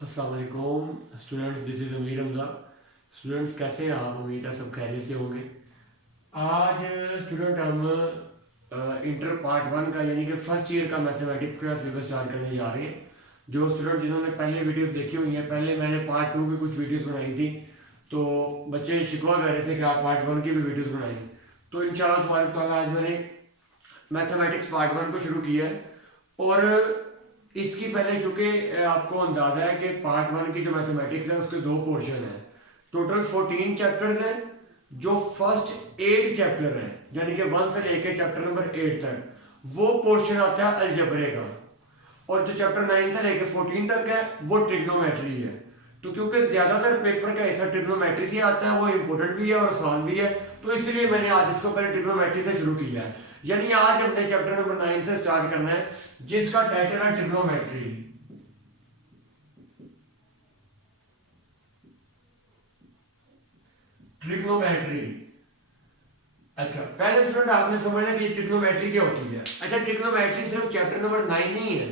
अस्सलाम वालेकुम students, this is Amir Hamza. Students कैसे हैं आप? उम्मीद है सब खैरियत से होंगे। आज स्टूडेंट हम इंटर पार्ट वन का यानी कि फर्स्ट ईयर का मैथमेटिक्स का सिलेबस स्टार्ट करने जा रहे हैं। जो स्टूडेंट जिन्होंने पहले वीडियोस देखी हुई हैं, पहले मैंने पार्ट टू की कुछ वीडियोस बनाई थी, तो बच्चे शिकवा कर रहे थे कि आप पार्ट वन की भी वीडियोस बनाइए। तो इंशाल्लाह तुम्हारे तो आज मैंने मैथमेटिक्स पार्ट वन को शुरू किया है। और इसकी पहले चूँकि आपको अंदाज़ा है कि पार्ट वन की जो मैथमेटिक्स है उसके दो पोर्शन हैं। टोटल 14 चैप्टर्स हैं। जो फर्स्ट 8 चैप्टर हैं यानी कि 1 से लेकर चैप्टर नंबर 8 तक वो पोर्शन आता है अलजबरे का। और जो चैप्टर 9 से लेकर 14 तक है वो ट्रिग्नोमेट्री है। तो क्योंकि ज़्यादातर पेपर का ऐसा ट्रिग्नोमेट्री से आता है, वो इम्पोर्टेंट भी है और आसान भी है, तो इसलिए मैंने आज इसको पहले ट्रिग्नोमेट्री से शुरू किया है। यानी आज हमने चैप्टर नंबर 9 से स्टार्ट करना है, जिसका टाइटल है ट्रिग्नोमेट्री। ट्रिग्नोमेट्री। अच्छा, पहले स्टूडेंट आपने समझना कि ट्रिग्नोमेट्री क्या होती है। अच्छा, ट्रिग्नोमेट्री सिर्फ चैप्टर नंबर 9 नहीं है,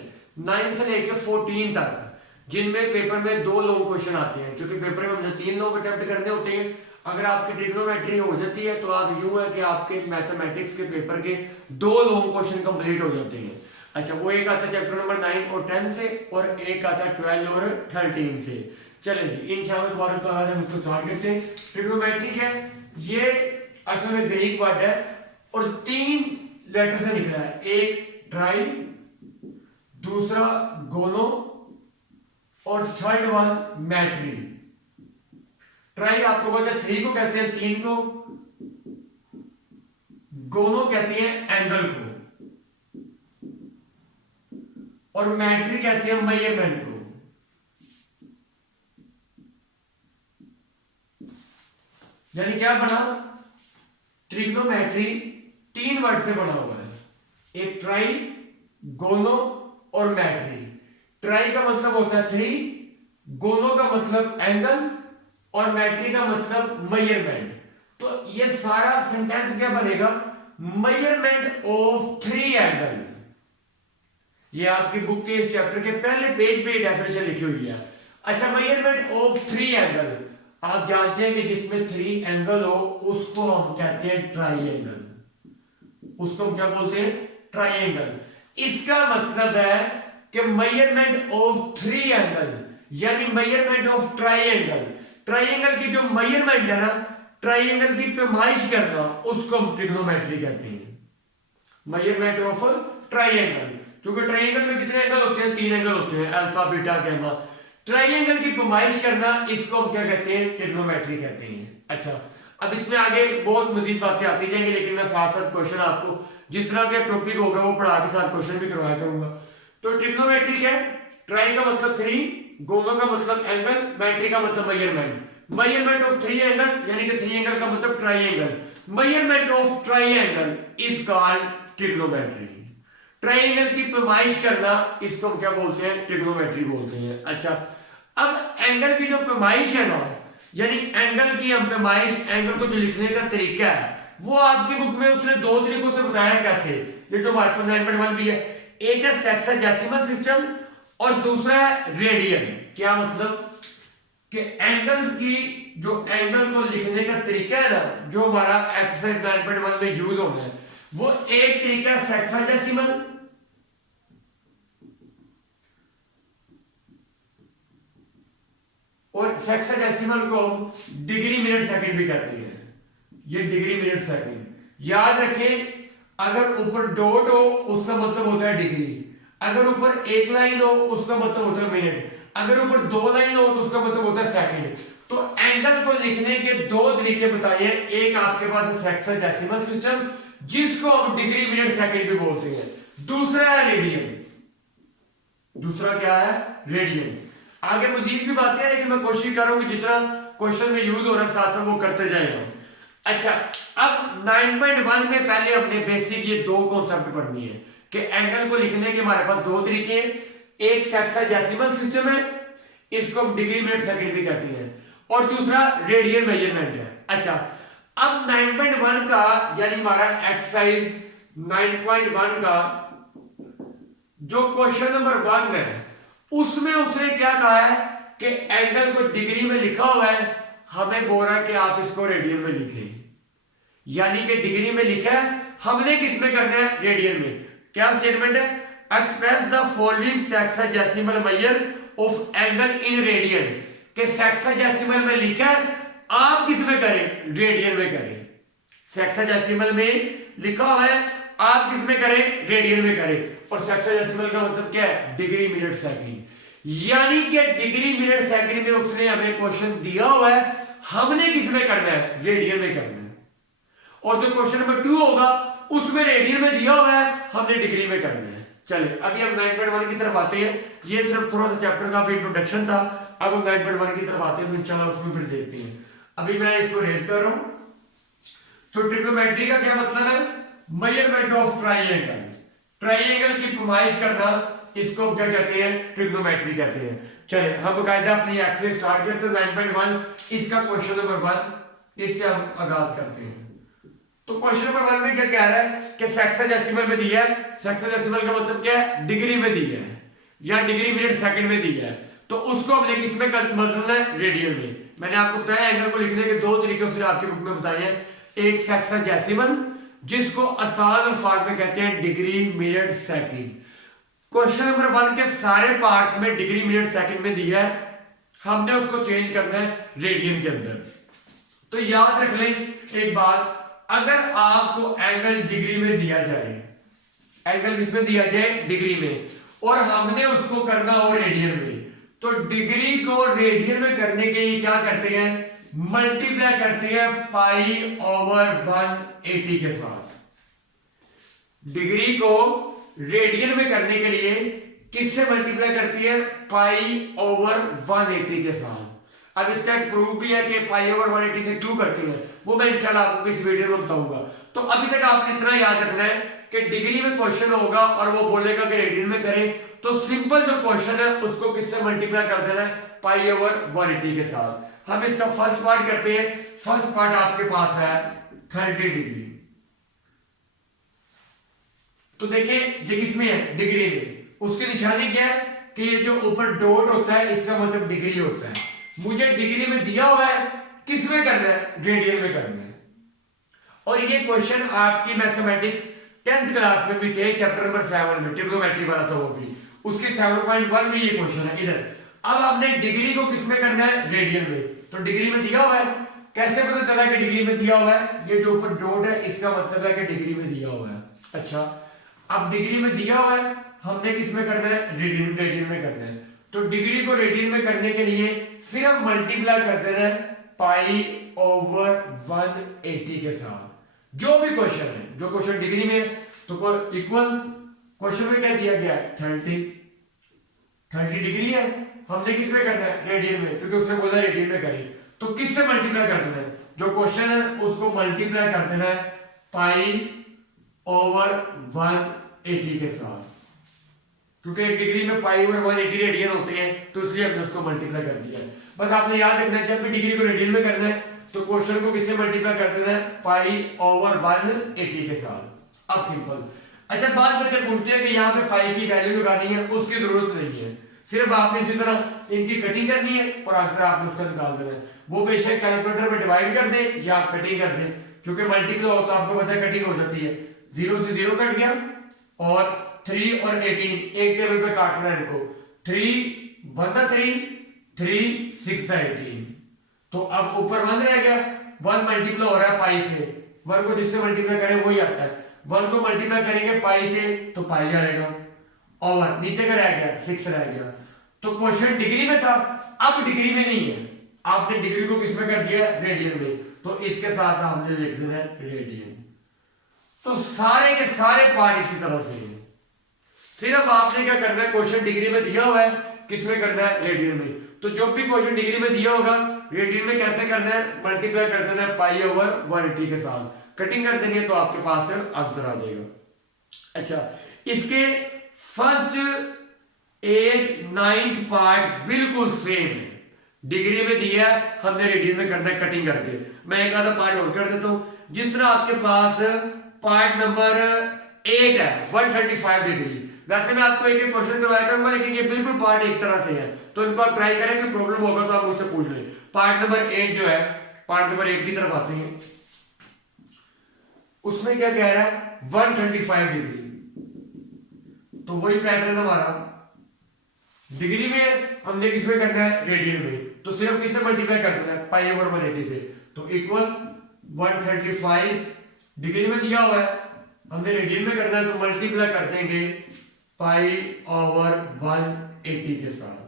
9 से लेकर 14 तक, जिनमें पेपर में 2 लॉन्ग क्वेश्चन आते हैं। क्योंकि पेपर में हमने 3 लॉन्ग अटेम्प्ट करने होते हैं। अगर आपकी ट्रिग्नोमेट्री हो जाती है तो आप यूं है कि आपके मैथमेटिक्स के पेपर के 2 लॉन्ग क्वेश्चन कंप्लीट हो जाते हैं। अच्छा, वो एक आता है चैप्टर नंबर 9 और 10 से, और एक आता है 12 और 13 से। चलिए जी, इंशाल्लाह दोबारा तो आज हम इसको स्टार्ट करते हैं। ट्रिग्नोमेट्री क्या है? ये असल में ग्रीक वर्ड है और 3 लेटर से निकला है। एक ट्राई, दूसरा गोनो और थर्ड वन मैट्री। ट्राई आपको पता है 3 को कहते हैं 3 को, गोनो कहते हैं एंगल को, और मैट्री कहते हैं मेजरमेंट को। यानी क्या बना? ट्रिग्नोमेट्री 3 वर्ड से बना हुआ है। एक ट्राई, गोनो और मैट्री। ट्राई का मतलब होता है 3, गोनो का मतलब एंगल और मैट्री का मतलब मेजरमेंट। तो ये सारा सेंटेंस क्या बनेगा? Measurement of 3 angle. ये आपकी बुक के इस चैप्टर के पहले पेज पे डेफिनेशन लिखी हुई है। अच्छा, मेजरमेंट ऑफ 3 एंगल, आप जानते हैं कि जिसमें 3 एंगल हो उसको हम कहते हैं ट्राइएंगल। उसको हम क्या बोलते हैं? ट्राइएंगल। इसका मतलब है कि मेजरमेंट ऑफ 3 एंगल यानी मेजरमेंट ऑफ ट्राइएंगल। ट्राइएंगल की जो मेजरमेंट है ना, ट्राइएंगल की पैमाइश करना, उसको हम ट्रिग्नोमेट्री कहते हैं। Measurement of triangle. क्योंकि ट्राइएंगल में कितने एंगल होते हैं? 3 एंगल होते हैं, अल्फा बीटा गैमा। ट्राइएंगल की पैमाइश करना, इसको हम क्या कहते हैं? ट्रिग्नोमेट्री कहते हैं। अच्छा, अब इसमें आगे बहुत मजीद बातें आती जाएंगी, लेकिन मैं साथ साथ क्वेश्चन आपको जिस तरह के टॉपिक होगा वो पढ़ा के साथ क्वेश्चन भी करवाया करूंगा। तो ट्रिग्नोमेट्री क्या है? ट्राई का मतलब 3, गोनो का मतलब एंगल, मैट्री का मतलब मेजरमेंट। मेजरमेंट ऑफ 3 एंगल यानी कि 3 एंगल का मतलब triangle. Measurement of triangle is called trigonometry. Triangle की पैमाइश करना, इसको हम क्या बोलते हैं? ट्रिग्नोमेट्री बोलते हैं। अच्छा, अब एंगल की जो पैमाइश है ना, यानी एंगल की हम पैमाइश, एंगल को जो लिखने का तरीका है, वो आपकी बुक में उसने 2 तरीकों से बताया कैसे। ये जो हमारे पास 9.1 भी है, एक है सेक्साडेसिमल सिस्टम और दूसरा है रेडियन। क्या मतलब? कि एंगल की जो एंगल को लिखने का तरीका है ना, जो हमारा एक्सरसाइज 9.1 में यूज होना है, वो एक तरीका है सेक्साडेसिमल, और सेक्साडेसिमल को डिग्री मिनट सेकंड भी कहते हैं। ये डिग्री मिनट सेकंड याद रखें। अगर ऊपर डॉट हो उसका मतलब होता है डिग्री, अगर ऊपर एक लाइन हो उसका मतलब होता है मिनट, अगर ऊपर 2 लाइन हो तो उसका मतलब होता है सेकंड। तो एंगल को लिखने के 2 तरीके बताए हैं। एक आपके पास है सेक्साडेसिमल सिस्टम, जिसको हम डिग्री मिनट सेकंड भी बोलते हैं। दूसरा है रेडियन। दूसरा क्या है? रेडियन। आगे मजीद भी बातें हैं, लेकिन मैं कोशिश करूंगी जितना क्वेश्चन में यूज हो रहा है साथ साथ वो करते जाएगा। अच्छा, अब 9.1 में पहले अपने बेसिक ये 2 कॉन्सेप्ट पढ़नी है कि एंगल को लिखने के हमारे पास 2 तरीके हैं। एक सेक्साडेसिमल सिस्टम है, इसको हम डिग्री मिनट सेकंड भी कहते हैं, और दूसरा रेडियन मेजरमेंट है। अच्छा, अब 9.1 का यानी हमारा एक्सरसाइज 9.1 का जो क्वेश्चन नंबर 1 है उसमें उसने क्या कहा है कि एंगल को डिग्री में लिखा हुआ है, हमें बोल रहा है कि आप इसको रेडियन में लिखें, यानी कि डिग्री में लिखा है, हमने किस में करना है, रेडियन में। क्या स्टेटमेंट है, express the following sexagesimal measure of angle in radian, के सेक्साडेसिमल में लिखा है, आप किस में करें, रेडियन में करें। सेक्साडेसिमल में लिखा हुआ है, आप किस में करें, रेडियन में करें। और सेक्साडेसिमल का मतलब क्या है, डिग्री मिनट सेकंड, यानी कि डिग्री मिनट सेकंड में उसने हमें क्वेश्चन दिया हुआ है, हमने किस में करना है, रेडियन में करना है। और जो क्वेश्चन नंबर 2 होगा उसमें रेडियन में दिया हुआ है, हमने डिग्री में करना है। चलिए अभी हम 9.1 की तरफ आते हैं। ये सिर्फ थोड़ा सा चैप्टर का इंट्रोडक्शन था, अब हम 9.1 की तरफ आते हैं, इंशाल्लाह उसमें फिर देखते हैं। अभी मैं इसको रेज कर रहा हूं। तो ट्रिग्नोमेट्री का क्या मतलब है, मेजरमेंट ऑफ ट्राइएंगल, ट्राइएंगल की पैमाइश करना, इसको क्या कहते हैं, ट्रिग्नोमेट्री कहते हैं। चलिए हम बकायदा अपनी एक्सरसाइज स्टार्ट करते हैं 9.1, इसका क्वेश्चन नंबर 1, इससे हम आगाज करते हैं। तो क्वेश्चन नंबर 1 में क्या कह रहा है कि सेक्साडेसिमल में दिया है, सेक्साडेसिमल का मतलब क्या है, डिग्री में दिया है या डिग्री मिनट सेकंड में दिया है, तो उसको हमने किस में बदलना है, रेडियन में। मैंने आपको बताया एंगल को लिखने के 2 तरीके उसने आपकी बुक में बताए हैं, एक सेक्साडेसिमल जिसको आसान अल्फाज में कहते हैं degree minute second. Question number 1 के सारे पार्ट्स में डिग्री मिनट सेकंड में दिया है, हमने उसको चेंज करना है रेडियन के अंदर। तो याद रख लें एक बात, अगर आपको एंगल डिग्री में दिया जाए, एंगल किसमें दिया जाए, डिग्री में, और हमने उसको करना हो रेडियन में, तो डिग्री को रेडियन में करने के लिए क्या करते हैं, मल्टीप्लाई करते हैं पाई ओवर 180 के साथ। डिग्री को रेडियन में करने के लिए किससे मल्टीप्लाई करती है, पाई ओवर 180 के साथ। अब इसका एक प्रूफ भी है कि पाई ओवर 180 से क्यों करती है, वो मैं इंशाल्लाह आपको इस वीडियो में बताऊंगा। तो अभी तक आपने इतना याद रखना है कि डिग्री में क्वेश्चन होगा और वो बोलेगा कि रेडियन में करें, तो सिंपल जो क्वेश्चन है उसको किससे मल्टीप्लाई कर देना है, पाई ओवर 180 के साथ। हम इसका फर्स्ट पार्ट करते हैं। फर्स्ट पार्ट आपके पास है 30 डिग्री। तो देखिए ये किसमें है, डिग्री में, उसकी निशानी क्या है कि ये जो ऊपर डॉट होता है इसका मतलब डिग्री होता है। मुझे डिग्री में दिया हुआ है, किस में करना है, रेडियन में करना है। और ये क्वेश्चन आपकी मैथमेटिक्स 10th क्लास में भी थे, चैप्टर नंबर 7 में, ट्रिग्नोमेट्री वाला था वो भी, उसके 7.1 में ये क्वेश्चन है इधर। अब आपने डिग्री को किस में करना है, रेडियन में। तो डिग्री में दिया हुआ है, कैसे पता चला कि डिग्री में दिया हुआ है, ये जो ऊपर डॉट है इसका मतलब है कि डिग्री में दिया हुआ है। अच्छा, अब डिग्री में दिया हुआ है, हमने किस में करना है, रेडियन में करना है। तो डिग्री को रेडियन में करने के लिए सिर्फ मल्टीप्लाई कर देना है पाई ओवर 180 के साथ। जो भी क्वेश्चन है, जो क्वेश्चन डिग्री में तो इक्वल, क्वेश्चन में क्या दिया गया है, 30 डिग्री है, हमने किस में करना है, रेडियन में, क्योंकि उसने बोला रेडियन में करें। तो किससे मल्टीप्लाई कर देना है, जो क्वेश्चन है उसको मल्टीप्लाई कर देना है पाई ओवर 180 के साथ, क्योंकि एक डिग्री में पाई ओवर 180 रेडियन होते हैं, तो इसलिए हमने उसको मल्टीप्लाई कर दिया। बस आपने याद रखना है जब भी डिग्री को रेडियन में करना है तो क्वेश्चन को किससे मल्टीप्लाई कर देना है, पाई ओवर 180 के साथ। अब सिंपल। अच्छा, बात बच्चे पूछते हैं कि यहाँ पे पाई की वैल्यू लगानी है, उसकी जरूरत नहीं है, सिर्फ आपने इसी तरह इनकी कटिंग करनी है और आंसर आपने उसका निकाल देना है। वो बेशक कैलकुलेटर में डिवाइड कर दें या कटिंग कर दें, क्योंकि मल्टीप्लाई हो तो आपको पता है कटिंग हो जाती है, 0 से 0 कट गया और 3 और 18 एक टेबल पे काटना है इनको, 3 1 3 3 6 18। तो अब ऊपर 1 रह गया, 1 मल्टीप्लाई हो रहा है पाई से, 1 को जिससे मल्टीप्लाई करें वही आता है, 1 को मल्टीप्लाई करेंगे पाई से तो पाई आएगा, और नीचे का रह गया 6 रह गया। तो क्वेश्चन डिग्री में था, अब डिग्री में नहीं है, आपने डिग्री को किस में कर दिया, रेडियन में, तो इसके साथ आपने लिख देना है रेडियन। तो सारे के सारे पार्ट इसी तरह से है, सिर्फ आपने क्या करना है, क्वेश्चन डिग्री में दिया हुआ है, किस में करना है, रेडियन में। तो जो भी क्वेश्चन डिग्री में दिया होगा रेडियन में कैसे करना है, मल्टीप्लाई कर देना है पाई ओवर 180 के साथ, कटिंग कर देनी है तो आपके पास आंसर आ जाएगा। अच्छा, इसके फर्स्ट 8 9th पार्ट बिल्कुल सेम है, डिग्री में दिया है, हमने रेडियन में करना है कटिंग करके। मैं एक आधा पार्ट और कर देता हूं, जिस तरह आपके पास पार्ट नंबर 8 है 135 डिग्री, वैसे मैं आपको एक एक क्वेश्चन करवाया करूंगा, लेकिन ये बिल्कुल पार्ट एक तरह से है, तो इनको आप ट्राई करें कि प्रॉब्लम होगा तो आप मुझसे पूछ लें। पार्ट नंबर 8 जो है, पार्ट नंबर 8 की तरफ आते हैं। उसमें क्या कह रहा है, 135 डिग्री, तो वही पैटर्न हमारा डिग्री में हमने किसमें करना है, रेडियन में, तो सिर्फ किससे मल्टीप्लाई कर देना है, पाई ओवर 180 से, तो इक्वल 135 डिग्री में दिया हुआ है, हमने रेडियन में करना है, तो मल्टीप्लाई कर देंगे पाई ओवर 180 के साथ।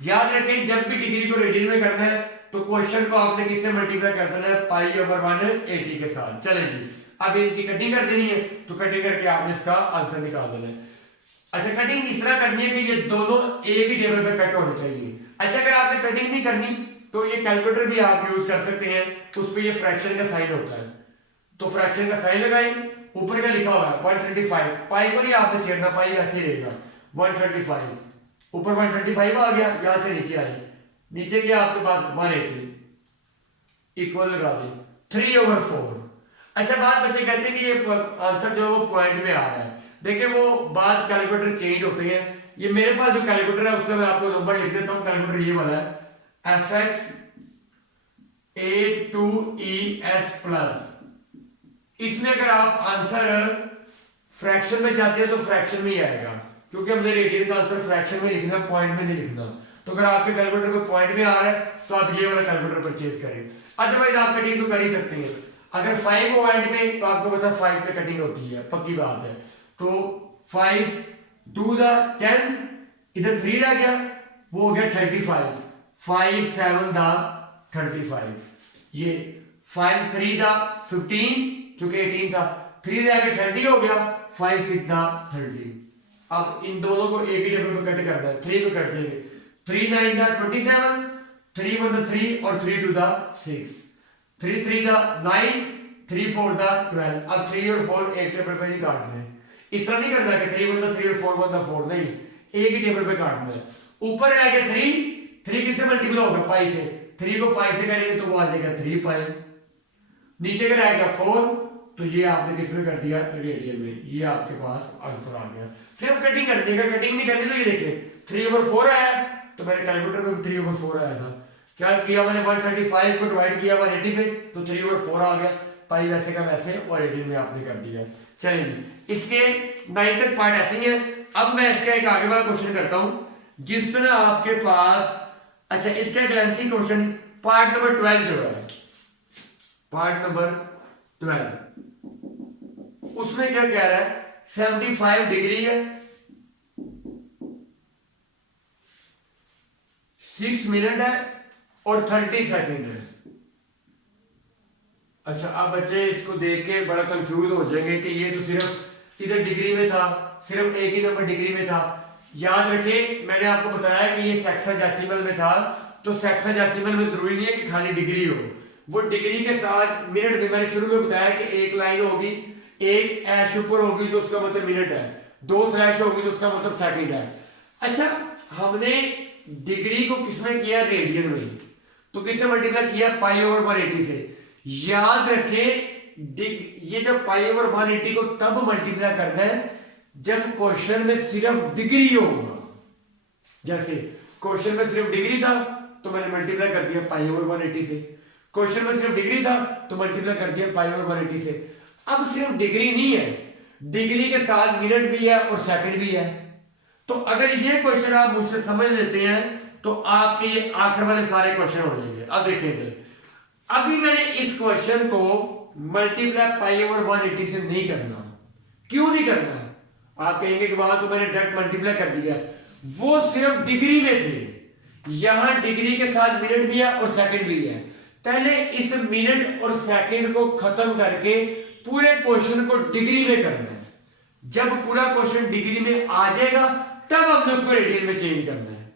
याद रखें जब भी डिग्री को रेडियन में करना है तो क्वेश्चन को आपने किससे मल्टीप्लाई कर देना है, पाई ओवर 180 के साथ। चलें जी, अब इनकी कटिंग कर देनी है, तो कटिंग करके आपने इसका आंसर निकाल देना है। अच्छा, कटिंग इस तरह करनी है कि ये दोनों एक ही टेबल पे कट होने चाहिए। अच्छा, अगर आपने कटिंग नहीं करनी तो ये कैलकुलेटर भी आप यूज कर सकते हैं, उस पर ये फ्रैक्शन का साइन होता है, तो फ्रैक्शन का साइन लगाएं, ऊपर का लिखा हुआ है 135, पाई को नहीं आपने छेड़ना, पाई वैसे ही रहेगा 135, ऊपर 135 आ गया, यहां से नीचे आए, नीचे गया आपके पास 180, इक्वल लगा दें 3/4। अच्छा, बात बच्चे कहते हैं कि ये आंसर जो है वो पॉइंट में आ रहा है। देखिए वो बाद कैलकुलेटर चेंज होते हैं, ये मेरे पास जो कैलकुलेटर है उसका मैं आपको नंबर लिख देता हूं, कैलकुलेटर ये वाला है fx 82ES प्लस। इसमें अगर आप आंसर फ्रैक्शन में जाते हैं तो फ्रैक्शन में ही आएगा, क्योंकि हमने रेडियन का आंसर फ्रैक्शन में लिखना, पॉइंट में नहीं लिखना। तो अगर आपके कैलकुलेटर को पॉइंट में आ रहा है तो आप ये वाला कैलकुलेटर परचेज करें, अदरवाइज आप कटिंग तो कर ही सकते हैं। अगर 5 हो एंड पे तो आपको पता 5 पे कटिंग होती है, पक्की बात है, तो 5 2 दा 10, इधर 3 रह गया, वो हो गया 35, 5 7 दा 35, ये 5 3 दा 15 चूंकि 18 था, 3 रह गया 30 हो गया, 5 6 दा 30। अब इन दोनों को एक ही टेबल पे कट करना है, 3 पे कट देंगे, 3 9 दा 27, 3 1 दा 3 और 3 2 दा 6, 3 3 दा 9, 3 4 दा 12। अब 3 और 4 एक टेबल पे नहीं काट रहे, इस तरह नहीं करना कि 3 1 दा 3 और 4 1 दा 4, नहीं, एक ही टेबल पे काटना है। ऊपर आ गया 3 किससे मल्टीप्लाई होगा, पाई से, 3 को पाई से करेंगे तो वो आ जाएगा 3 पाई, नीचे का रह गया 4, तो ये आपने किसमें कर दिया, रेडियन में, ये आपके पास आंसर आ गया। सिर्फ कटिंग कर देगा, कटिंग नहीं करनी तो ये देखिए 3/4 आया, तो मेरे कैलकुलेटर में 3/4 आया था, क्या किया मैंने 135 को डिवाइड किया 180 पे, तो 3/4 आ गया, पाई वैसे का वैसे और रेडियन में आपने कर दिया। चलिए इसके 9 तक पार्ट ऐसे ही है। अब मैं इसका एक आगे वाला क्वेश्चन करता हूं, जिस तरह आपके पास, अच्छा इसका एक लेंथी क्वेश्चन, पार्ट नंबर 12 जो है, पार्ट नंबर 12, उसमें क्या कह रहा है, 75 डिग्री है, 6 मिनट है और 30 सेकंड है। अच्छा, अब बच्चे इसको देख के बड़ा कंफ्यूज हो जाएंगे कि ये तो सिर्फ इधर डिग्री में था, सिर्फ एक ही नंबर डिग्री में था। याद रखें मैंने आपको बताया कि ये सेक्साडेसिमल में था, तो सेक्साडेसिमल में जरूरी नहीं है कि खाली डिग्री हो, वो डिग्री के साथ मिनट में, मैंने शुरू में बताया कि एक लाइन होगी, एक ऐश ऊपर होगी तो उसका मतलब मिनट है, 2 स्लैश होगी तो उसका मतलब सेकंड है। अच्छा, हमने डिग्री को किसमें किया, रेडियन में, तो किससे मल्टीप्लाई किया, पाई ओवर 180 से। याद रखें ये जब पाई ओवर 180 को तब मल्टीप्लाई करना है जब क्वेश्चन में सिर्फ डिग्री होगा। जैसे क्वेश्चन में सिर्फ डिग्री था तो मैंने मल्टीप्लाई कर दिया पाई ओवर 180 से, क्वेश्चन में सिर्फ डिग्री था तो मल्टीप्लाई कर दिया पाई ओवर 180 से। अब सिर्फ डिग्री नहीं है, डिग्री के साथ मिनट भी है और सेकंड भी है, तो अगर ये क्वेश्चन आप मुझसे समझ लेते हैं तो आपके ये आखिर वाले सारे क्वेश्चन हो जाएंगे। अब देखिए, अभी मैंने इस क्वेश्चन को मल्टीप्लाई पाई ओवर 180 से नहीं करना। क्यों नहीं करना? आप कहेंगे कि वहां तो मैंने डायरेक्ट मल्टीप्लाई कर दिया, वो सिर्फ डिग्री में थे, यहां डिग्री के साथ मिनट भी है और सेकंड भी है। पहले इस मिनट और सेकंड को खत्म करके पूरे क्वेश्चन को डिग्री में करना है। जब पूरा क्वेश्चन डिग्री में आ जाएगा तब हमने उसको रेडियन में चेंज करना है।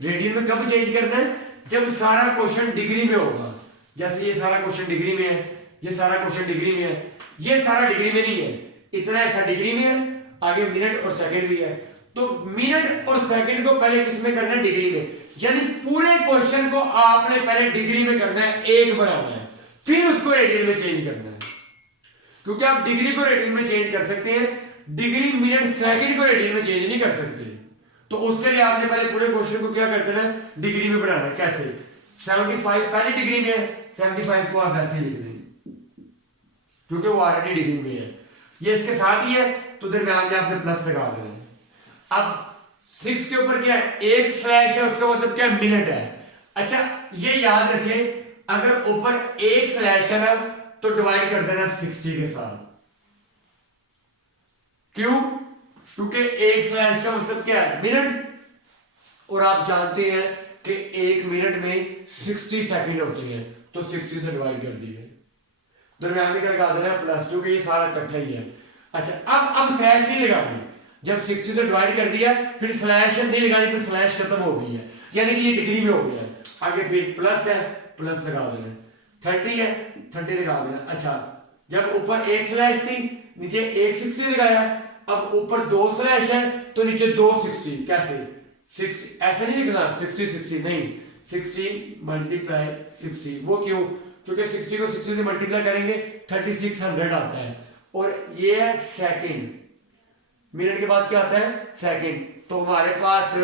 रेडियन में कब चेंज करना है? जब सारा क्वेश्चन डिग्री में होगा। जैसे ये सारा क्वेश्चन डिग्री में है, ये सारा क्वेश्चन डिग्री में है, ये सारा डिग्री में नहीं है, इतना ऐसा डिग्री में है, आगे मिनट और सेकंड भी है। तो मिनट और सेकंड को पहले किस में करना है? डिग्री में। यानी पूरे क्वेश्चन को आपने पहले डिग्री में करना है, एक बनाना है, फिर उसको रेडियन में चेंज करना है। क्योंकि आप डिग्री को रेडियन में चेंज कर सकते हैं, डिग्री मिनट सेकंड को रेडियन में चेंज नहीं कर सकते, तो उसके लिए आपने पहले पूरे क्वेश्चन को क्या करते हैं, डिग्री में बनाना है। कैसे? 75 पहले डिग्री में है, 75 को आप ऐसे लिख देंगे क्योंकि वो ऑलरेडी डिग्री में है, ये इसके साथ ही है तो दरम्यान में आपने प्लस लगा देना है। अब 6 के ऊपर क्या है, एक स्लैश है, उसका मतलब क्या, मिनट है। अच्छा ये याद रखें, अगर ऊपर एक स्लैश है ना तो डिवाइड कर देना 60 के साथ। क्यों? क्योंकि एक स्लैश का मतलब क्या है, मिनट, और आप जानते हैं कि एक मिनट में 60 सेकंड होते हैं, तो 60 से डिवाइड कर दिए, दरम्यान में क्या लगा देना प्लस, क्योंकि ये सारा इकट्ठा ही है। अच्छा अब स्लैश ही लगानी, जब 60 से डिवाइड कर दिया फिर स्लैश नहीं लगानी, फिर स्लैश खत्म हो गई है, यानी कि ये डिग्री में हो गया। आगे फिर प्लस है, प्लस लगा देना, 30 है 30 लगा देना। अच्छा जब ऊपर एक स्लैश थी नीचे एक 60 लगाया, अब ऊपर दो स्लैश है तो नीचे दो 60। कैसे? 60 ऐसे नहीं लिखना 60 60 नहीं, 60 मल्टीप्लाई 60। वो क्यों? क्योंकि 60 को 60 से मल्टीप्लाई करेंगे 3600 आता है, और ये है सेकंड, मिनट के बाद क्या आता है, सेकंड। तो हमारे पास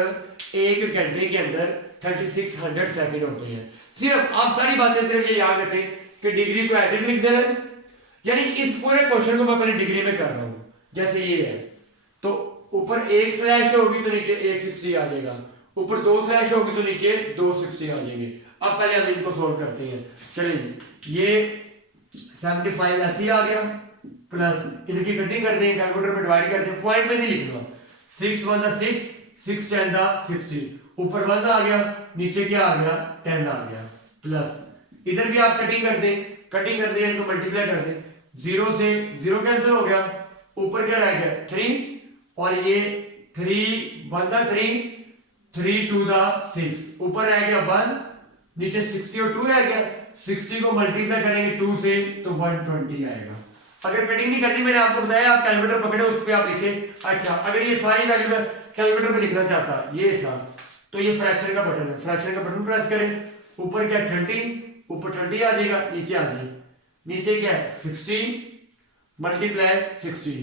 एक घंटे के अंदर 3600 सेकंड होते हैं। सिर्फ आप सारी बातें सिर्फ ये याद रखें कि डिग्री को ऐसे लिख देना है, यानी इस पूरे क्वेश्चन को मैं पहले डिग्री में कर रहा हूं। जैसे ये है तो ऊपर एक स्लैश होगी तो नीचे एक 60 आ जाएगा, ऊपर दो स्लैश होगी तो नीचे दो 60 आ जाएंगे। अब पहले हम इनको सोल्व करते हैं। चलिए ये 75 ऐसे ही आ गया, प्लस इनकी कटिंग कर देंगे, कैलकुलेटर में डिवाइड करते हैं, पॉइंट में नहीं लिखना। 6 1 6 6 10 60, ऊपर 1 आ गया, नीचे क्या आ गया 10 आ गया, प्लस इधर भी आप कटिंग कर दें, कटिंग कर दें, इनको मल्टीप्लाई कर दें, 0 से 0 कैंसिल हो गया, ऊपर क्या रह गया 3, और ये 3 1 3 3 2 6, ऊपर रह गया 1, नीचे 60 और 2 रह गया। 60 को मल्टीप्लाई करेंगे 2 से तो 120 आएगा। अगर कटिंग नहीं करनी, मैंने आपको बताया, आप कैलकुलेटर पकड़े उस पर आप लिखे। अच्छा अगर ये सारी वैल्यू में कैलकुलेटर पे लिखना चाहता ये था, तो ये फ्रैक्शन का बटन है, फ्रैक्शन का बटन प्रेस करें, ऊपर क्या 30, ऊपर 30 आ जाएगा, नीचे आ जाएगा, नीचे क्या है 60 मल्टीप्लाई 60।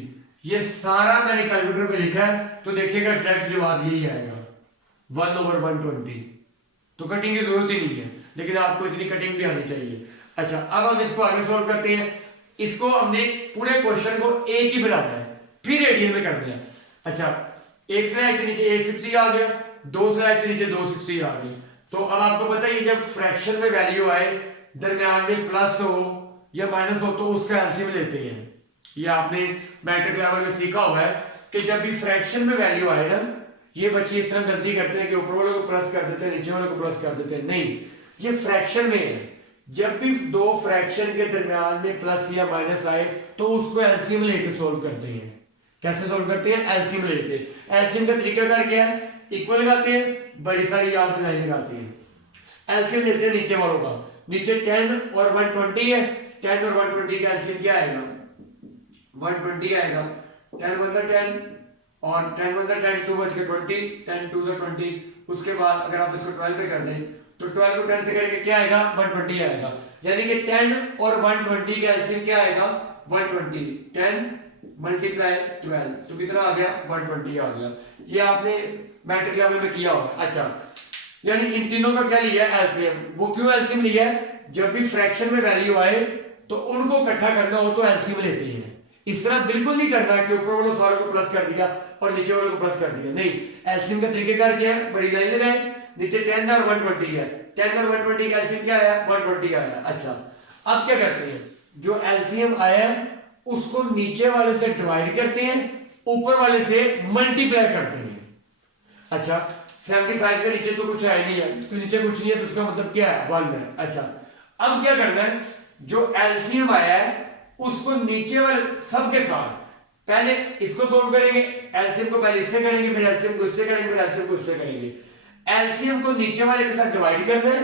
ये सारा मैंने कैलकुलेटर पे लिखा है, तो देखिएगा डायरेक्ट जवाब यही आएगा 1/120। तो कटिंग की जरूरत ही नहीं है, लेकिन आपको इतनी कटिंग भी आनी चाहिए। अच्छा अब हम इसको आगे सोल्व करते हैं। इसको हमने पूरे क्वेश्चन को एक ही बनाना है, फिर रेडियन में करना है। अच्छा एक स्लैश के नीचे 160 आ गया, दो स्लैश के नीचे 260 आ गई। तो अब आपको पता है जब फ्रैक्शन में वैल्यू आए, दरम्यान में प्लस हो या माइनस हो, तो उसका एलसीएम लेते हैं। ये आपने मैट्रिक लेवल में सीखा हुआ है कि जब भी फ्रैक्शन में वैल्यू आए ना, ये बच्चे इस तरह गलती करते हैं कि ऊपर वाले को प्लस कर देते हैं, नीचे वाले को प्लस कर देते हैं। नहीं, ये फ्रैक्शन में है, जब भी दो फ्रैक्शन के दरमियान में प्लस या माइनस आए तो उसको एलसीएम लेके सोल्व करते हैं। कैसे सोल्व करते हैं? एलसीएम लेते हैं। एलसीएम का तरीका कार क्या है? इक्वल लगाते हैं, बड़ी सारी यहाँ पे लाइन लगाते हैं, एलसीएम लेते हैं नीचे वालों का। नीचे 10 और 120 है, 10 और 120 का एलसीएम क्या आएगा? 120 आएगा। 10 मतलब 10 और 10 मतलब 10, 2 बच के 20, 10 2 से 20। उसके बाद अगर आप इसको 12 पे कर दें तो 12 को 10 से करेंगे क्या आएगा? 120 आएगा। यानी कि 10 और 120 का एलसीएम क्या आएगा? 120। 10 मल्टीप्लाई 12 तो कितना आ गया? 120 आ गया। ये आपने मैट्रिक लेवल में किया होगा। अच्छा, यानी इन तीनों का क्या लिया है? एलसीएम। वो क्यों एलसीएम लिया है? जब भी फ्रैक्शन में वैल्यू आए तो उनको इकट्ठा करना हो तो एलसीएम लेते हैं। इस तरह बिल्कुल नहीं करना कि ऊपर वालों सारे को प्लस कर दिया और नीचे वालों को प्लस कर दिया। नहीं, एलसीएम का तरीकेकार क्या है? बड़ी लाइन लगाए, नीचे 10 और 120 है, 10 और 120 का एलसीएम क्या आया? 120 आया। अच्छा, अब क्या करते हैं? जो एलसीएम आया है उसको नीचे वाले से डिवाइड करते हैं, ऊपर वाले से मल्टीप्लाई करते हैं। अच्छा, 75 के नीचे तो कुछ है नहीं है, तो नीचे कुछ नहीं है, तो उसका मतलब क्या है? 1 है। अच्छा, अब क्या करना है? जो एलसीएम आया है उसको नीचे वाले सबके साथ पहले इसको सोल्व करेंगे। एलसीएम को पहले इससे करेंगे, फिर एलसीएम को इससे करेंगे, फिर एलसीएम को इससे करेंगे। एलसीएम को नीचे वाले के साथ डिवाइड करना है,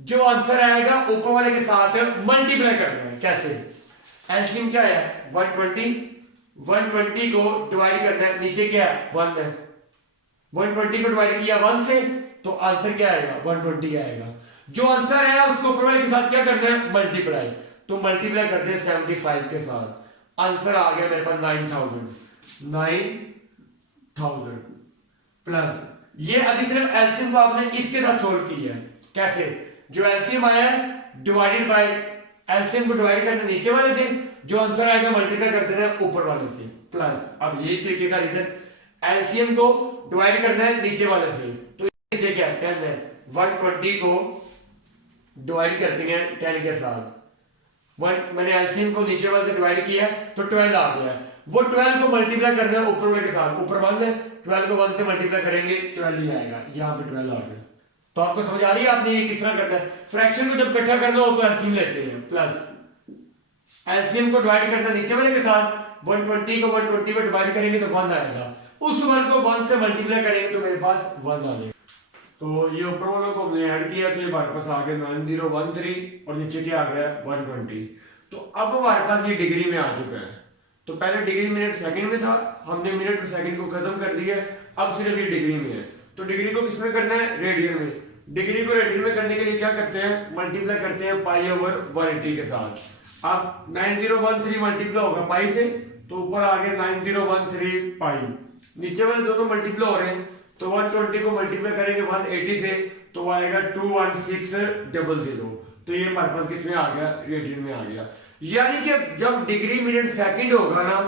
जो आंसर आएगा ऊपर वाले के साथ मल्टीप्लाई करना है। कैसे? एलसीएम क्या है? 120, 120 को डिवाइड करना है, नीचे क्या है? 1 है। 120 को डिवाइड किया 1 से तो आंसर क्या आएगा? 120 आएगा। जो आंसर है उसको ऊपर वाले के साथ क्या करना है? मल्टीप्लाई। तो मल्टीप्लाई करते हैं 75 के साथ, आंसर आ गया मेरे पास 9000। 9000 प्लस ये अभी सिर्फ एलसीएम को आपने इसके साथ सोल्व किया है। कैसे? जो एलसीएम आया है डिवाइडेड बाय एलसीएम को डिवाइड करना नीचे वाले से, जो आंसर आएगा मल्टीप्लाई कर देना है ऊपर वाले से प्लस। अब यही तरीके का रीजन, एलसीएम को डिवाइड करना है नीचे वाले से, तो नीचे क्या 10 है, 120 को डिवाइड करते हैं 10 के साथ। मैंने एलसीएम को नीचे वाले से डिवाइड किया तो 12 आ गया। वो 12 को मल्टीप्लाई करना है ऊपर वाले के साथ, ऊपर 1 है, 12 को 1 से मल्टीप्लाई करेंगे 12 ही आएगा, यहाँ पे 12 आ गया। तो आपको समझ आ रही है आपने ये किस तरह करना है। फ्रैक्शन को जब इकट्ठा करना हो तो एलसीएम लेते हैं प्लस, एलसीएम को डिवाइड करना नीचे वाले के साथ, 120 को 120 को डिवाइड करेंगे तो 1 आएगा, उस 1 को 1 से मल्टीप्लाई करेंगे तो मेरे पास 1 आ जाएगा। तो ये ऊपर वालों को हमने ऐड किया तो ये हमारे पास आ गया 9013 और नीचे क्या आ गया 120। तो अब हमारे पास ये डिग्री में आ चुका है। तो पहले डिग्री मिनट सेकंड में था, हमने मिनट और सेकंड को खत्म कर दिया, अब सिर्फ ये डिग्री में है। तो डिग्री को किसमें करना है? रेडियन में। डिग्री को रेडियन में करने के लिए क्या करते हैं? मल्टीप्लाई करते हैं पाई ओवर 180 के साथ। अब 9013 मल्टीप्लाई होगा पाई से, तो ऊपर आ गया 9013 पाई, नीचे वाले दोनों मल्टीप्लाई हो रहे हैं, तो 120 को मल्टीप्लाई करेंगे 180 से तो वो आएगा 21600। तो ये हमारे पास किसमें आ गया? रेडियन में आ गया। यानी कि जब डिग्री मिनट सेकंड होगा ना,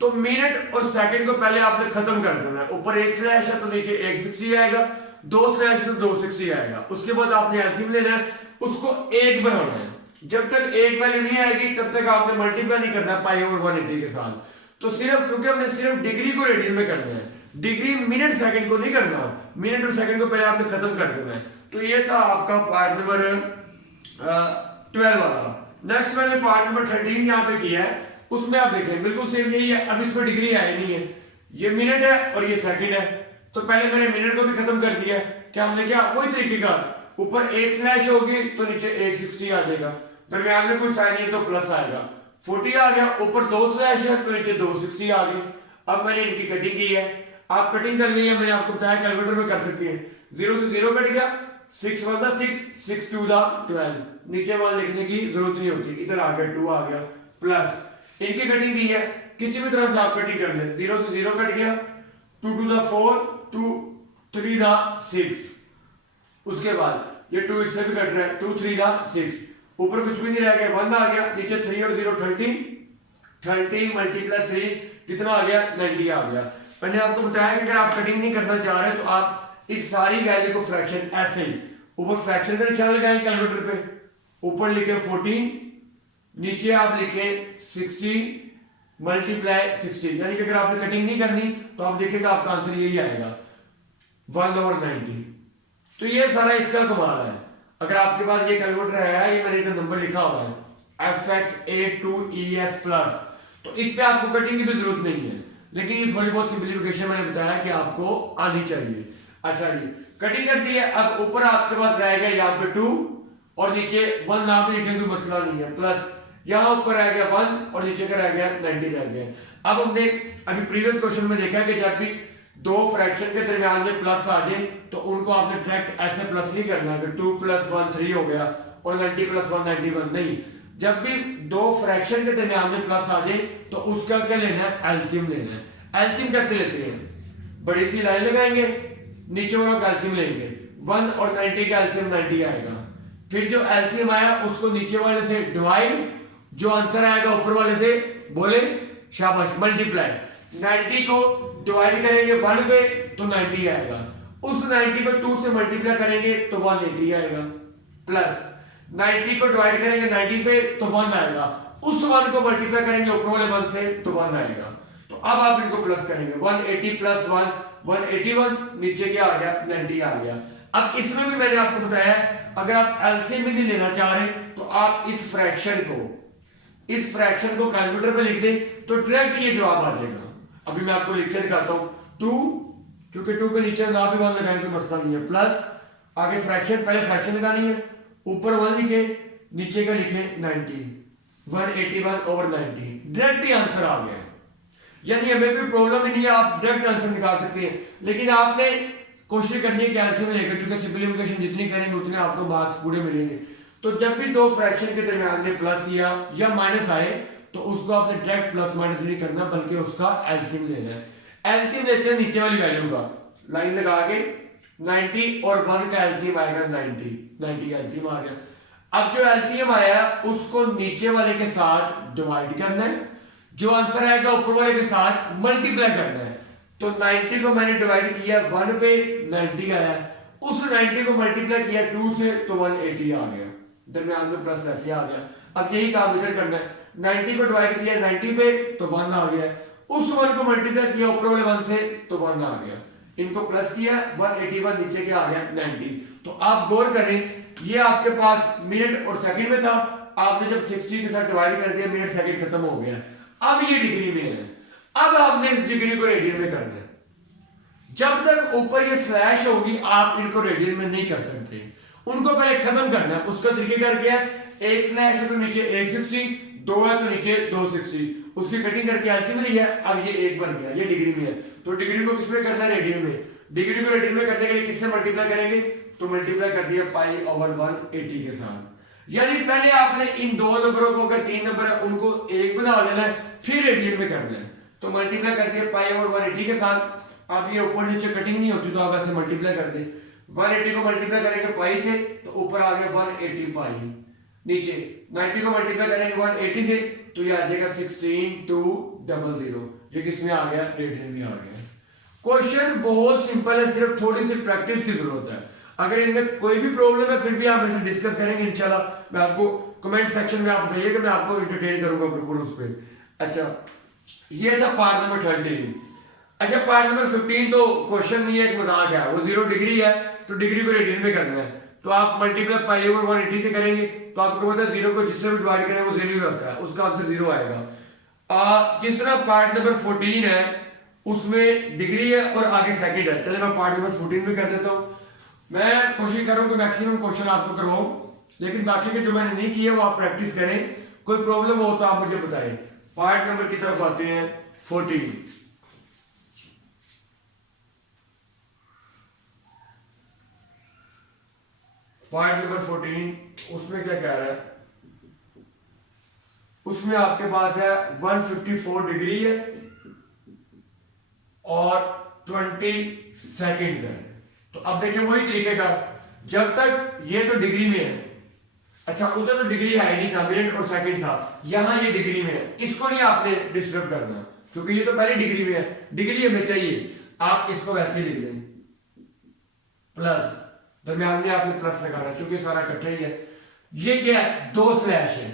तो मिनट और सेकंड को पहले आपने खत्म कर देना है। ऊपर एक स्लैश है तो नीचे 160 आएगा, 2 स्लैश तो 260 आएगा। उसके बाद आपने एलसीएम लेना है, उसको 1 बनाना है। जब तक 1 वैल्यू नहीं आएगी तब तक आपने मल्टीप्लाई नहीं करना है पाई ओवर 180 के साथ। तो सिर्फ क्योंकि हमने सिर्फ डिग्री को रेडियन में करना है, डिग्री मिनट सेकंड को नहीं करना, मिनट और सेकंड को पहले आपने खत्म कर देना है। तो ये था आपका पार्ट नंबर 12 वाला। नेक्स्ट मैंने पार्ट नंबर 13 यहाँ पे किया है, उसमें आप देखें बिल्कुल सेम यही है। अब इसमें डिग्री आई नहीं है, ये मिनट है और ये सेकंड है। तो पहले मैंने मिनट को भी खत्म कर दिया। क्या हमने क्या? वही तरीके का, ऊपर एक स्लैश होगी तो नीचे 160 आ जाएगा, दरमियान में कोई साइन नहीं तो प्लस आएगा, 40 आ गया, ऊपर 2 स्लैश है तो नीचे 260 आ गई। अब मैंने इनकी कटिंग की है, आप कटिंग कर ली है, मैंने आपको बताया कैलकुलेटर में कर सकती है। 0 से 0 कट गया, 6 1 6, 6 2 12, नीचे मान लिखने की जरूरत नहीं होती, इधर आ गया 2 आ गया प्लस। इनकी कटिंग की है, किसी भी तरह से आप कटिंग कर ले। 0 से 0 कट गया, 2 2 4, 2 3 6, उसके बाद ये 2 इससे भी कट रहा है, 2 3 6, ऊपर कुछ भी नहीं रह गया, 1 आ गया, नीचे 3 और 0 30 मल्टीप्लाई 3 कितना आ गया? 90 आ गया। मैंने आपको बताया कि अगर आप कटिंग नहीं करना चाह रहे तो आप इस सारी वैल्यू को फ्रैक्शन ऐसे ही ऊपर फ्रैक्शन का निशान लगाएं कैलकुलेटर पे, ऊपर लिखे 14, नीचे आप लिखे 60 मल्टीप्लाई 60, यानी कि अगर आपने कटिंग नहीं करनी तो आप देखेगा आपका आंसर यही आएगा 1/90। तो ये सारा इसका कमाल है। अगर आपके पास ये कैलकुलेटर है, ये मैंने इधर नंबर लिखा हुआ है FX82ES+, तो इस पे आपको कटिंग की तो जरूरत नहीं है, लेकिन ये थोड़ी बहुत सिंप्लीफिकेशन मैंने बताया कि आपको आनी चाहिए। अच्छा जी, कटिंग कर दी है। अब ऊपर आपके पास रहेगा यहाँ पे 2 और नीचे 1 ना भी लिखेंगे कोई मसला नहीं है, प्लस यहाँ ऊपर रह गया 1 और नीचे का रह गया 90 रह गया। अब हमने अभी प्रीवियस क्वेश्चन में देखा कि जब भी दो फ्रैक्शन के दरमियान में प्लस आ जाए तो उनको आपने डायरेक्ट ऐसे प्लस नहीं करना कि 2 + 1 3 हो गया और 90 + 1 91 नहीं। जब भी दो फ्रैक्शन के दरमियान में प्लस आ जाए तो उसका क्या लेना है? एलसीएम लेना है। एलसीएम कैसे लेते हैं? बड़ी सी लाइन लगाएंगे, नीचे वाला का एलसीएम लेंगे, 1 और 90 का एलसीएम 90 आएगा। फिर जो एलसीएम आया उसको नीचे वाले से डिवाइड, जो आंसर आएगा ऊपर वाले से बोले शाबाश मल्टीप्लाई। 90 को डिवाइड करेंगे 1 पे तो 90 आएगा, उस 90 को 2 से मल्टीप्लाई करेंगे तो 180 आएगा, प्लस 90 को डिवाइड करेंगे 90 पे तो 1 आएगा, उस 1 को मल्टीप्लाई करेंगे ऊपर वाले 1 से तो 1 आएगा। तो अब आप इनको प्लस करेंगे, 180 + 1 181, नीचे क्या आ गया? 90 आ गया। अब इसमें भी मैंने आपको बताया अगर आप एलसीएम भी लेना चाह रहे तो आप इस फ्रैक्शन को कैलकुलेटर पे लिख दें तो डायरेक्ट ये जवाब आ जाएगा। अभी मैं आपको लिख के दिखाता हूं, 2, क्योंकि 2 के नीचे ना भी 1 लगाएंगे तो मसला नहीं है, प्लस आगे फ्रैक्शन, पहले फ्रैक्शन लगानी है, ऊपर 1 लिखे, नीचे का लिखे 90, 181/90, डायरेक्ट ही आंसर आ गया। यानी हमें कोई प्रॉब्लम ही नहीं है, आप डायरेक्ट आंसर निकाल सकते हैं। लेकिन आपने कोशिश करनी है कि एलसीएम लेकर, क्योंकि सिंप्लीफिकेशन जितनी करेंगे उतने आपको मार्क्स पूरे मिलेंगे। तो जब भी दो फ्रैक्शन के दरमियान में प्लस या माइनस आए तो उसको आपने डायरेक्ट प्लस माइनस नहीं करना बल्कि उसका एलसीएम लेना है। एलसीएम लेते हैं नीचे वाली वैल्यू का, लाइन लगा के 90 और 1 का एलसीएम आएगा 90 का एलसीएम आ गया। अब जो एलसीएम आया उसको नीचे वाले के साथ डिवाइड करना है, जो आंसर आएगा ऊपर वाले के साथ मल्टीप्लाई करना है। तो 90 को मैंने डिवाइड किया 1 पे, 90 आया, उस 90 को मल्टीप्लाई किया 2 से तो 180 आ गया, दरमियान में प्लस वैसे आ गया। अब यही काम इधर करना है, 90 को डिवाइड किया 90 पे तो 1 आ गया, उस 1 को मल्टीप्लाई किया ऊपर वाले 1 से तो 1 आ गया, इनको प्लस किया 181 नीचे क्या आ गया 90। तो आप गौर करें ये आपके पास मिनट और सेकंड में था, आपने जब 60 के साथ डिवाइड कर दिया मिनट सेकंड खत्म हो गया, अब ये डिग्री में है। अब आपने इस डिग्री को रेडियन में करना है। जब तक ऊपर ये स्लैश होगी आप इनको रेडियन में नहीं कर सकते, उनको पहले खत्म करना है। उसका तरीकेकार क्या है, एक स्लैश है तो नीचे 160, 2 है तो नीचे 260, उसकी कटिंग करके एलसीएम लिया, अब ये 1 बन गया, ये डिग्री में है। तो डिग्री को किसमें करना है, रेडियन में। डिग्री को रेडियन में करने के लिए किससे मल्टीप्लाई करेंगे, तो मल्टीप्लाई कर दिया पाई/180 के साथ। यानी पहले आपने इन दो नंबरों को, अगर 3 नंबर है उनको 1 बना लेना है, फिर रेडियन में करना है। तो मल्टीप्लाई कर दिया पाई/180 के साथ। अब ये ऊपर नीचे कटिंग नहीं होती तो आप ऐसे मल्टीप्लाई कर दें, 180 को मल्टीप्लाई करेंगे पाई से तो ऊपर आ गया 180 पाई, नीचे 90 को मल्टीप्लाई करेंगे 180 से तो ये आ जाएगा 16200। ये किसमें आ गया, रेडियन में आ गया। क्वेश्चन बहुत सिंपल है, सिर्फ थोड़ी सी प्रैक्टिस की जरूरत है। अगर इनमें कोई भी प्रॉब्लम है फिर भी आप इसे डिस्कस करेंगे इंशाल्लाह। मैं आपको कमेंट सेक्शन में आप बताइए कि मैं आपको एंटरटेन करूंगा बिल्कुल उस पर। अच्छा ये था पार्ट नंबर 13। अच्छा पार्ट नंबर 15 तो क्वेश्चन नहीं है, एक मजाक है, वो 0 डिग्री है तो डिग्री को रेडियन में करना है। तो आप मल्टीप्लाई पाई/180 से करेंगे तो आपको पता है 0 को जिससे भी डिवाइड करें वो 0 ही होता है, उसका आंसर 0 आएगा। जिस तरह पार्ट नंबर 14 है उसमें डिग्री है और आगे सेकंड है। चलिए मैं पार्ट नंबर 14 में कर देता हूँ। मैं कोशिश करूँ कि मैक्सिमम क्वेश्चन आपको करवाऊं, लेकिन बाकी के जो मैंने नहीं किए वो आप प्रैक्टिस करें। कोई प्रॉब्लम हो तो आप मुझे बताएं। पार्ट नंबर की तरफ आते हैं 14। पार्ट नंबर 14 उसमें क्या कह रहा है, उसमें आपके पास है 154 डिग्री है और 20 सेकेंड्स है। तो अब देखिए वही तरीके का, जब तक ये तो डिग्री में है, अच्छा उधर तो डिग्री है ही नहीं था, मिनट और सेकंड था, यहां ये डिग्री में है, इसको नहीं आपने डिस्टर्ब करना क्योंकि ये तो पहले डिग्री में है, डिग्री हमें चाहिए। आप इसको वैसे ही लिख दें प्लस, दरम्यान में आपने प्लस लगाना क्योंकि सारा इकट्ठा ही है। ये क्या है, 2 स्लैश है।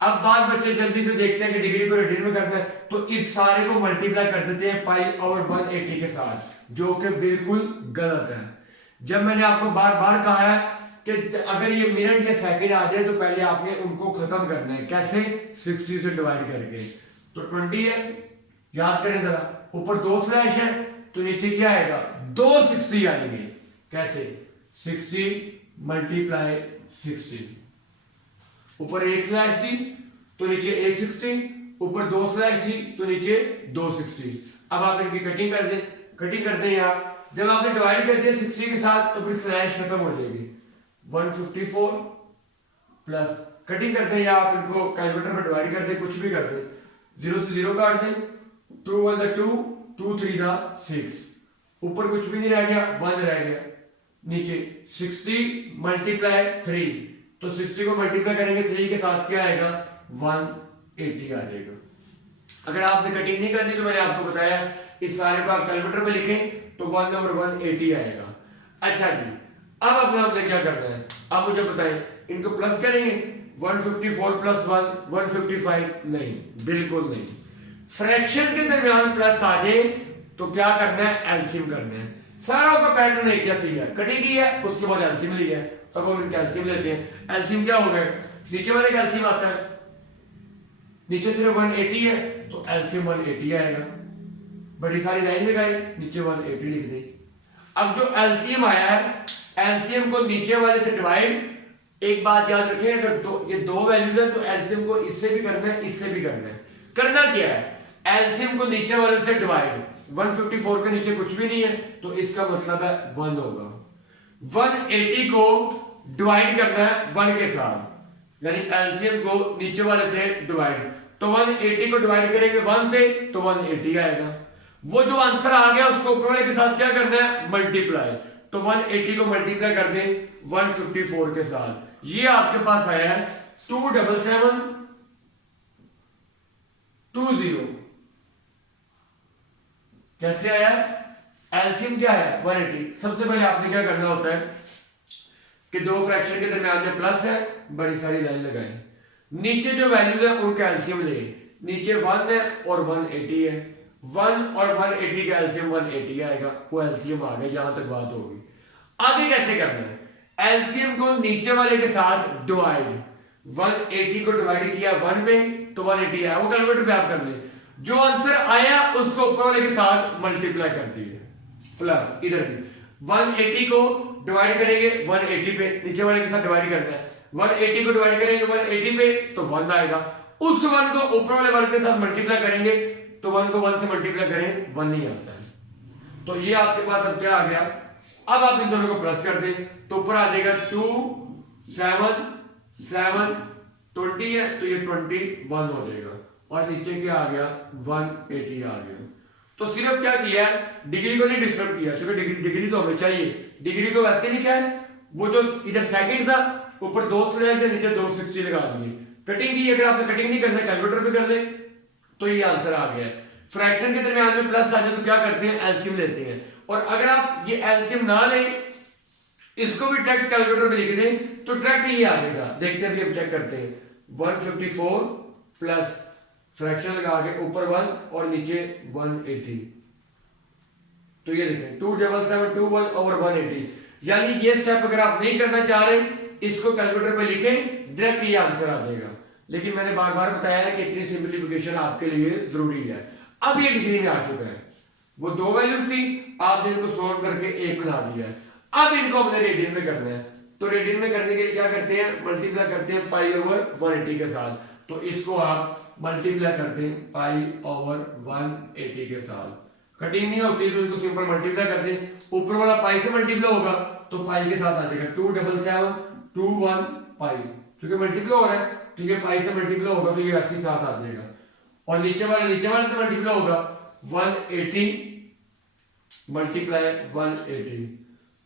अब बात बच्चे जल्दी से देखते हैं कि डिग्री को रेडियन में करना है, तो इस सारे को मल्टीप्लाई कर देते हैं पाई/180 के साथ, जो कि बिल्कुल गलत है। जब मैंने आपको बार बार कहा है कि अगर ये मिनट या सेकंड आ जाए तो पहले आपने उनको खत्म करना है, कैसे, 60 से डिवाइड करके। तो 20 है, याद करें जरा, ऊपर 2 स्लैश है तो नीचे क्या आएगा, 260 आएंगे। कैसे, 60 मल्टीप्लाई 60, ऊपर 1 स्लैश थी तो नीचे 160, ऊपर 2 स्लैश थी तो नीचे 260। अब आप इनकी कटिंग कर दें, कटिंग करते हैं यार, जब आपने डिवाइड कर दिया 60 के साथ तो फिर स्लैश खत्म हो जाएगी, 154 प्लस, कटिंग करते हैं या आप इनको कैलकुलेटर में डिवाइड कर दें, कुछ भी कर दें, 0 से 0 काट दें, 2 1 2, 2 3 6, ऊपर कुछ भी नहीं रह गया, 1 रह गया, नीचे 60 मल्टीप्लाई 3, तो 60 को मल्टीप्लाई करेंगे 3 के साथ क्या आएगा, 180 आ जाएगा। अगर आपने कटिंग नहीं करनी तो मैंने आपको बताया इस सारे को आप कैलकुलेटर में लिखें तो 1 नंबर 180 आएगा। अच्छा जी, अब अपने आपने क्या करना है, आप मुझे बताएं, इनको प्लस करेंगे, 154 प्लस 1 155, नहीं बिल्कुल नहीं। फ्रैक्शन के दरमियान प्लस आ जाए तो क्या करना है, एलसीएम करना है। सारा का पैटर्न एक जैसा ही है, कटिंग की है उसके बाद एलसीएम लिया है, तब हम इनका एलसीएम लेते हैं। एलसीएम क्या होगा, नीचे वाले का एलसीएम आता है, नीचे सिर्फ 180 है तो एलसीएम 180 आएगा, बड़ी सारी लाइन लगाई, नीचे 180 लिख दी। अब जो एलसीएम आया है, एलसीएम को नीचे वाले से डिवाइड, एक बात याद रखें, अगर ये 2 वैल्यूज है तो एलसीएम को इससे भी करना है, इससे भी करना है। करना क्या है, एलसीएम को नीचे वाले से डिवाइड, 154 के नीचे कुछ भी नहीं है तो इसका मतलब है 1 होगा। 180 को डिवाइड करना है 1 के साथ, यानी एलसीएम को नीचे वाले से डिवाइड, तो 180 को डिवाइड करेंगे 1 से तो 180 आएगा। वो जो आंसर आ गया उसको ऊपर वाले के साथ क्या करना है, मल्टीप्लाई। तो 180 को मल्टीप्लाई कर दें 154 के साथ, ये आपके पास आया है 27720। कैसे आया है, एलसीएम क्या है 180। सबसे पहले आपने क्या करना होता है कि दो फ्रैक्शन के दरमियान में प्लस है, बड़ी सारी लाइन लगाएं, नीचे जो वैल्यूज है उनका एलसीएम ले, नीचे 1 है और 180 है, 1 और 180 का एलसीएम 180 आएगा, वो एलसीएम आ गया, यहां तक बात होगी। आगे कैसे करना है, एलसीएम को नीचे वाले के साथ डिवाइड, 180 को डिवाइड किया 1 में तो 180 आया, वो कैलकुलेटर पे आप कर ले, जो आंसर आया उसको ऊपर वाले के साथ मल्टीप्लाई कर दिए, प्लस इधर भी 180 को डिवाइड करेंगे 180 पे, नीचे वाले के साथ डिवाइड करना है, 180 को डिवाइड करेंगे 180 पे तो 1 आएगा, उस 1 को ऊपर वाले वर्ग के साथ मल्टीप्लाई करेंगे तो 1 को 1 से मल्टीप्लाई करें 1 नहीं आता है। तो ये आपके पास अब क्या आ गया, अब आप इन दोनों को प्लस कर दें तो ऊपर आ जाएगा 2 7 7 20 है तो ये 21 हो जाएगा, और नीचे क्या आ गया 180 आ गया। तो सिर्फ क्या किया है, डिग्री को नहीं डिस्टर्ब किया, क्योंकि डिग्री तो हमें चाहिए, डिग्री को वैसे लिखा है, वो जो इधर सेकंड था ऊपर 2 स्लैश है नीचे 260 लगा दिए, कटिंग की, अगर आपने कटिंग नहीं करना कैलकुलेटर पे कर ले तो ये आंसर आ गया। फ्रैक्शन के दरमियान में प्लस आ जाए तो क्या करते हैं, एलसीएम लेते हैं, और अगर आप ये एलसीएम ना लें, इसको भी डायरेक्ट कैलकुलेटर पे लिख दें तो डायरेक्ट ये आ जाएगा। देखते हैं, अभी हम चेक करते हैं, 154 प्लस फ्रैक्शन लगा के ऊपर 1 और नीचे 180, तो ये देखें 27721 ओवर 180, यानी ये स्टेप अगर आप नहीं करना चाह रहे इसको कैलकुलेटर पे लिखें, डायरेक्ट ये आंसर आ जाएगा। लेकिन मैंने बार बार बताया है कि इतनी सिंपलीफिकेशन आपके लिए जरूरी है। अब ये डिग्री में आ चुका है, वो 2 वैल्यूज थी, आपने इनको सोल्व करके 1 बना दिया है, अब इनको अपने रेडियन में करना है, तो रेडियन में करने के लिए क्या करते हैं, मल्टीप्लाई करते हैं पाई ओवर 180 के साथ, तो इसको आप मल्टीप्लाई करते हैं पाई ओवर 180 के साथ, कटिंग नहीं होती तो इनको सिंपल मल्टीप्लाई करते हैं, ऊपर वाला पाई से मल्टीप्लाई होगा तो पाई के साथ आ जाएगा 27721 पाई, क्योंकि मल्टीप्लाई हो रहा है तो ये पाई से मल्टीप्लाई होगा तो ये वैसे ही साथ आ जाएगा, और नीचे वाले से मल्टीप्लाई होगा 180 मल्टीप्लाई 180,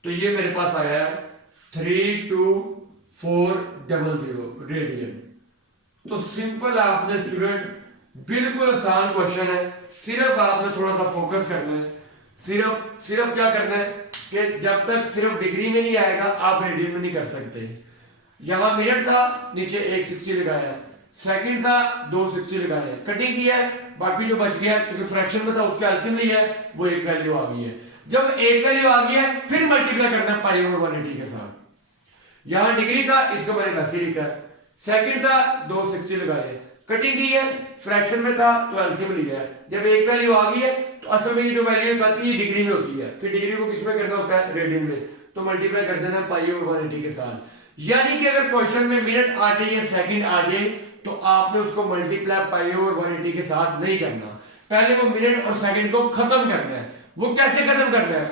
तो ये मेरे पास आया है 32400 रेडियन। तो सिंपल आपने स्टूडेंट, बिल्कुल आसान क्वेश्चन है, सिर्फ आपने थोड़ा सा फोकस करना है, सिर्फ क्या करना है कि जब तक सिर्फ डिग्री में नहीं आएगा आप रेडियन में नहीं कर सकते। यहां मिनट था, नीचे 160 लगाया, सेकंड था 260 लगाया, कटिंग किया है, बाकी जो बच गया क्योंकि फ्रैक्शन में था उसका एलसीएम लिया है, वो एक वैल्यू आ गई है। जब एक वैल्यू आ गई है फिर मल्टीप्लाई करना है पाई ओवर 180 के साथ। यहां डिग्री था, इसको मैंने वैसे लिखा है, सेकंड था 260 लगाए, कटिंग की है, फ्रैक्शन में था तो एलसीएम लिया है। जब एक वैल्यू आ गई है तो असल में ये जो वैल्यू आती है डिग्री में होती है, कि डिग्री को किस में करना होता है, रेडियन में, तो मल्टीप्लाई कर देना पाई ओवर 180 के साथ। यानी कि अगर क्वेश्चन में मिनट आ जाए या सेकंड आ जाए तो आपने उसको मल्टीप्लाई पाई ओवर 180 के साथ नहीं करना, पहले वो मिनट और सेकंड को खत्म करना है। वो कैसे खत्म करना है,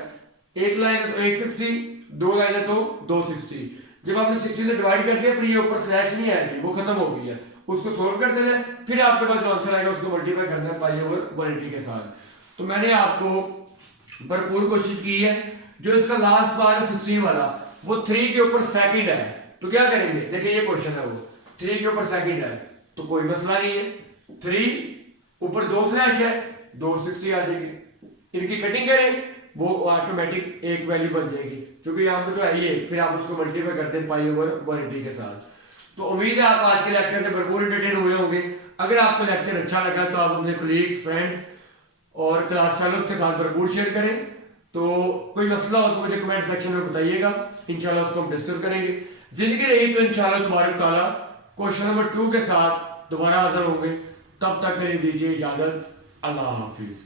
एक लाइन है तो 160, 2 लाइन है तो 260, जब आपने 60 से डिवाइड कर दिया फिर ये ऊपर स्लैश नहीं आएगी, वो खत्म हो गई है, उसको सोल्व कर देना है, फिर आपके पास जो आंसर आएगा उसको मल्टीप्लाई करना है पाई ओवर 180 के साथ। तो मैंने आपको भरपूर कोशिश की है। जो इसका लास्ट पार्ट है 16 वाला, वो 3 के ऊपर सेकंड है, तो क्या करेंगे, देखिए ये क्वेश्चन है, वो 3 के ऊपर सेकंड है तो कोई मसला नहीं है, 3 ऊपर 2 स्लैश है 260 आ जाएगी, इनकी कटिंग करें वो ऑटोमेटिक एक वैल्यू बन जाएगी, क्योंकि यहाँ पर जो है ये, फिर आप उसको मल्टीप्लाई करते हैं पाई ओवर 180 के साथ। तो उम्मीद है आप आज के लेक्चर से भरपूर एंटरटेन हुए होंगे। अगर आपको लेक्चर अच्छा लगा तो आप अपने कोलीग्स, फ्रेंड्स और क्लास फेलोज के साथ भरपूर शेयर करें। तो कोई मसला हो तो मुझे कमेंट सेक्शन में बताइएगा, इंशाल्लाह उसको हम डिस्कस करेंगे। जिंदगी रही तो इंशाल्लाह तबारक तआला क्वेश्चन नंबर 2 के साथ दोबारा हाजिर होंगे। तब तक के लिए दीजिए इजाजत, अल्लाह हाफिज।